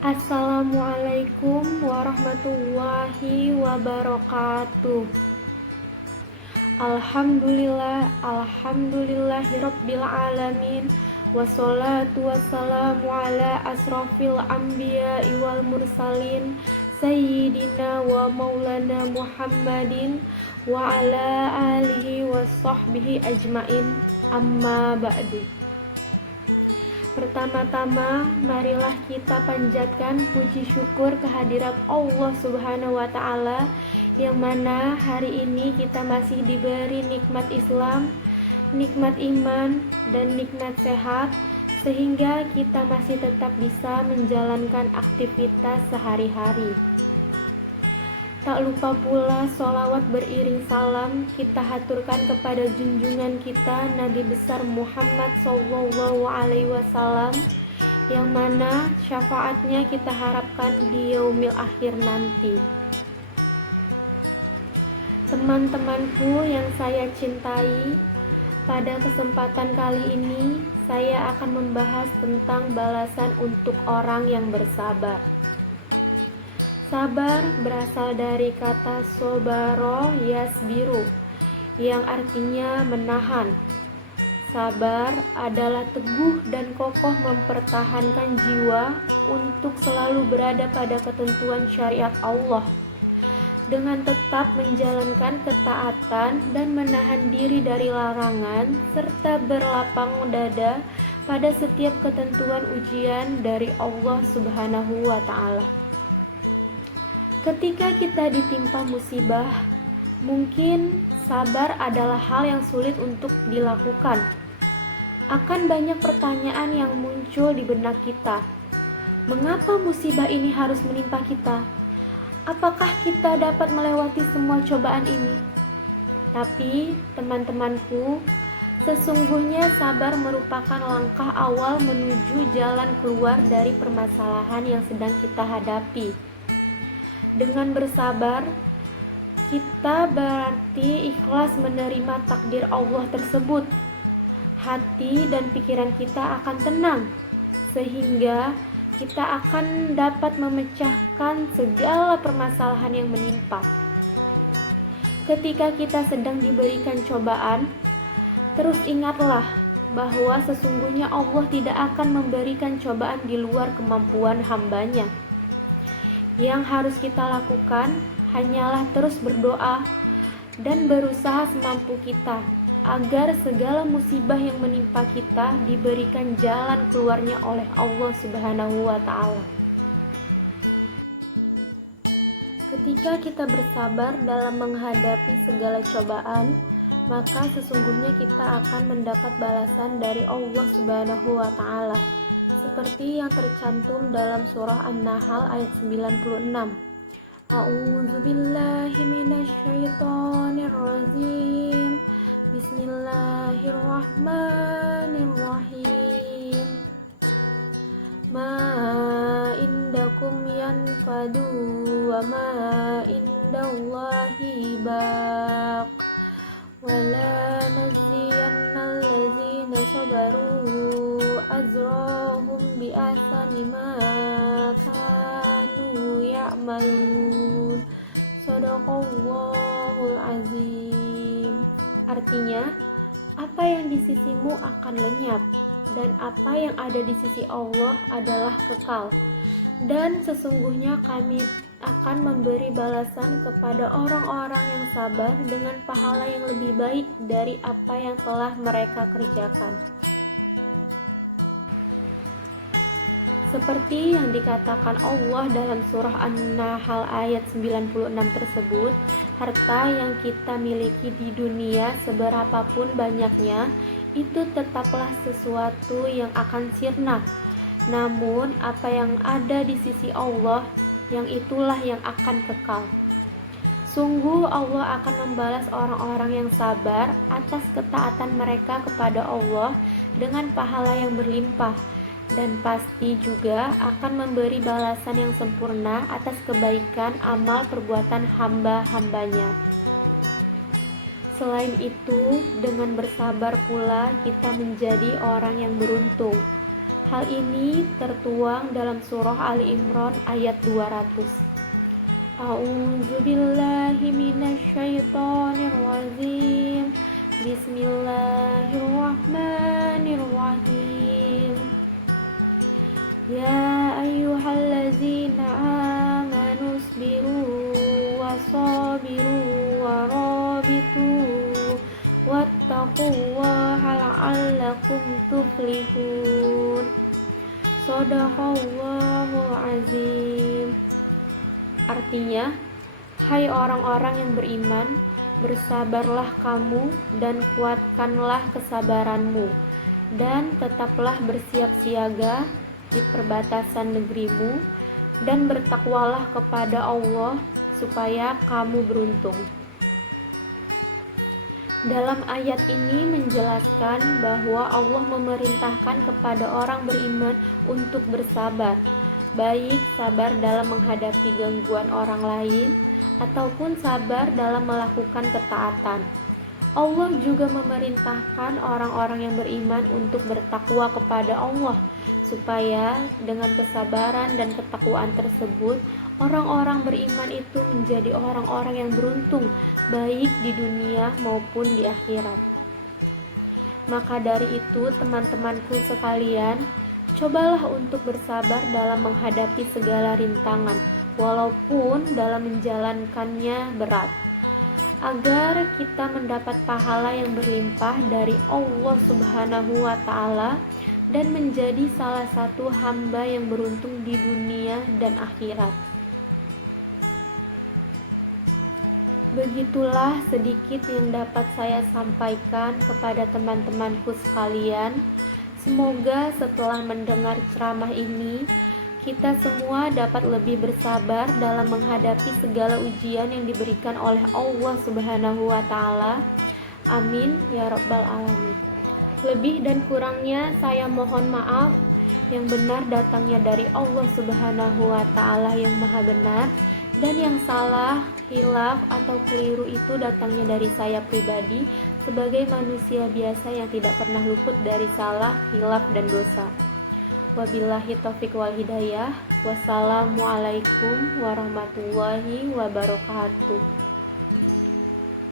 Assalamualaikum warahmatullahi wabarakatuh. Alhamdulillahirabbil alamin. Wassalatu wassalamu ala asrofil anbiya'i wal mursalin Sayyidina wa maulana Muhammadin wa ala alihi wa sahbihi ajmain. Amma ba'du. Pertama-tama, marilah kita panjatkan puji syukur kehadirat Allah Subhanahu wa Ta'ala, yang mana hari ini kita masih diberi nikmat Islam, nikmat iman, dan nikmat sehat, sehingga kita masih tetap bisa menjalankan aktivitas sehari-hari. Tak lupa pula sholawat beriring salam kita haturkan kepada junjungan kita Nabi besar Muhammad SAW, yang mana syafaatnya kita harapkan di yaumil akhir nanti. Teman-temanku yang saya cintai, pada kesempatan kali ini saya akan membahas tentang balasan untuk orang yang bersabar. Sabar berasal dari kata sobaro yasbiru, yang artinya menahan. Sabar adalah teguh dan kokoh mempertahankan jiwa untuk selalu berada pada ketentuan syariat Allah, dengan tetap menjalankan ketaatan dan menahan diri dari larangan, serta berlapang dada pada setiap ketentuan ujian dari Allah Subhanahu wa Ta'ala. Ketika kita ditimpa musibah, mungkin sabar adalah hal yang sulit untuk dilakukan. Akan banyak pertanyaan yang muncul di benak kita. Mengapa musibah ini harus menimpa kita? Apakah kita dapat melewati semua cobaan ini? Tapi, teman-temanku, sesungguhnya sabar merupakan langkah awal menuju jalan keluar dari permasalahan yang sedang kita hadapi. Dengan bersabar, kita berarti ikhlas menerima takdir Allah tersebut. Hati dan pikiran kita akan tenang, sehingga kita akan dapat memecahkan segala permasalahan yang menimpa. Ketika kita sedang diberikan cobaan, terus ingatlah bahwa sesungguhnya Allah tidak akan memberikan cobaan di luar kemampuan hambanya. Yang harus kita lakukan hanyalah terus berdoa dan berusaha semampu kita agar segala musibah yang menimpa kita diberikan jalan keluarnya oleh Allah Subhanahu wa Ta'ala. Ketika kita bersabar dalam menghadapi segala cobaan, maka sesungguhnya kita akan mendapat balasan dari Allah Subhanahu wa Ta'ala, seperti yang tercantum dalam surah An-Nahl ayat 96. A'udzubillahi minasyaitonirrajim. Bismillahirrahmanirrahim. Ma indakum yanfadu wa ma indallahi baq. Wala naziyannal ladzina sabaru ajrahum bi ahsani ma kanu ya'malun. Shadaqallahul azim. Artinya, apa yang di sisimu akan lenyap, dan apa yang ada di sisi Allah adalah kekal. Dan sesungguhnya kami akan memberi balasan kepada orang-orang yang sabar dengan pahala yang lebih baik dari apa yang telah mereka kerjakan. Seperti yang dikatakan Allah dalam surah An-Nahl ayat 96 tersebut, harta yang kita miliki di dunia seberapapun banyaknya, itu tetaplah sesuatu yang akan sirna. Namun, apa yang ada di sisi Allah, yang itulah yang akan kekal. Sungguh Allah akan membalas orang-orang yang sabar atas ketaatan mereka kepada Allah dengan pahala yang berlimpah, dan pasti juga akan memberi balasan yang sempurna atas kebaikan amal perbuatan hamba-hambanya. Selain itu, dengan bersabar pula kita menjadi orang yang beruntung. Hal ini tertuang dalam surah Ali Imran ayat 200. A'udzubillahi minasyaitonirrajim. Bismillahirrahmanirrahim. Ya ayyuhallazina amanu isbiru wasabiru warabitu wattaqullaha la'allakum tuflihun. Shadaqallahul azim. Artinya, hai orang-orang yang beriman, bersabarlah kamu dan kuatkanlah kesabaranmu, dan tetaplah bersiap siaga di perbatasan negerimu, dan bertakwalah kepada Allah supaya kamu beruntung. Dalam ayat ini menjelaskan bahwa Allah memerintahkan kepada orang beriman untuk bersabar, baik sabar dalam menghadapi gangguan orang lain ataupun sabar dalam melakukan ketaatan. Allah juga memerintahkan orang-orang yang beriman untuk bertakwa kepada Allah, supaya dengan kesabaran dan ketakwaan tersebut, orang-orang beriman itu menjadi orang-orang yang beruntung, baik di dunia maupun di akhirat. Maka dari itu, teman-temanku sekalian, cobalah untuk bersabar dalam menghadapi segala rintangan, walaupun dalam menjalankannya berat, agar kita mendapat pahala yang berlimpah dari Allah Subhanahu wa Ta'ala dan menjadi salah satu hamba yang beruntung di dunia dan akhirat. Begitulah sedikit yang dapat saya sampaikan kepada teman-temanku sekalian. Semoga setelah mendengar ceramah ini, kita semua dapat lebih bersabar dalam menghadapi segala ujian yang diberikan oleh Allah Subhanahu wa Ta'ala. Amin ya rabbal alamin. Lebih dan kurangnya saya mohon maaf. Yang benar datangnya dari Allah Subhanahu wa Ta'ala yang maha benar, dan yang salah, hilaf atau keliru itu datangnya dari saya pribadi sebagai manusia biasa yang tidak pernah luput dari salah, hilaf dan dosa. Wabillahi taufiq wal hidayah. Wassalamualaikum warahmatullahi wabarakatuh.